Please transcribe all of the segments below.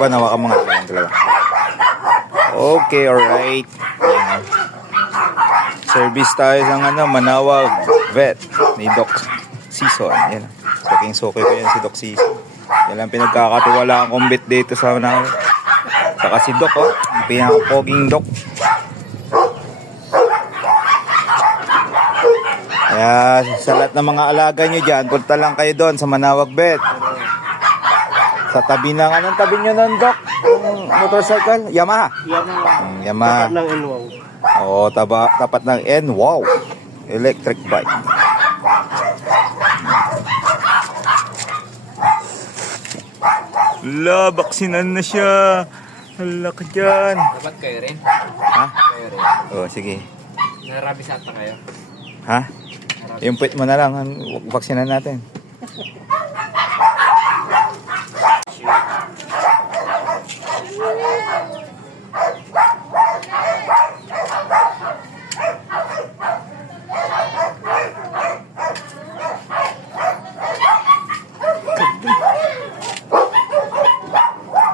Ba, nawa ka mga dalawa. Okay, alright. Yan. Service tayo ng Manawag Vet ni Doc Season. Yan. Suking-suki ko yan si Doc Season. Yan lang pinagkakatiwalaan kong vet dito sa Manawag. Saka si Doc, oh. Ang pinaka-poging Doc. Kaya sa lahat ng mga alaga nyo dyan, punta lang kayo doon sa Manawag Vet. Sa tabi ng, anong tabi nyo nun, Doc? Yung motorcycle? Yamaha? Yamaha. Tapat ng N-Wow. Oo, tapat ng N-Wow. Electric bike. Wala, baksinan na siya. Hala ka dyan. Dapat kayo rin. Ha? Kayo rin. Oo, sige. Narabis ata kayo. Ha? Yung puwit mo na lang, baksinan natin.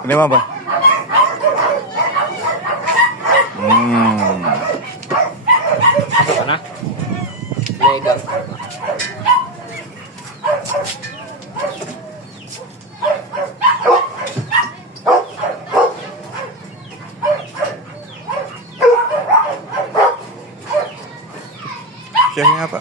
Ano mo ba? Ano na? Legal. Siya nga pa.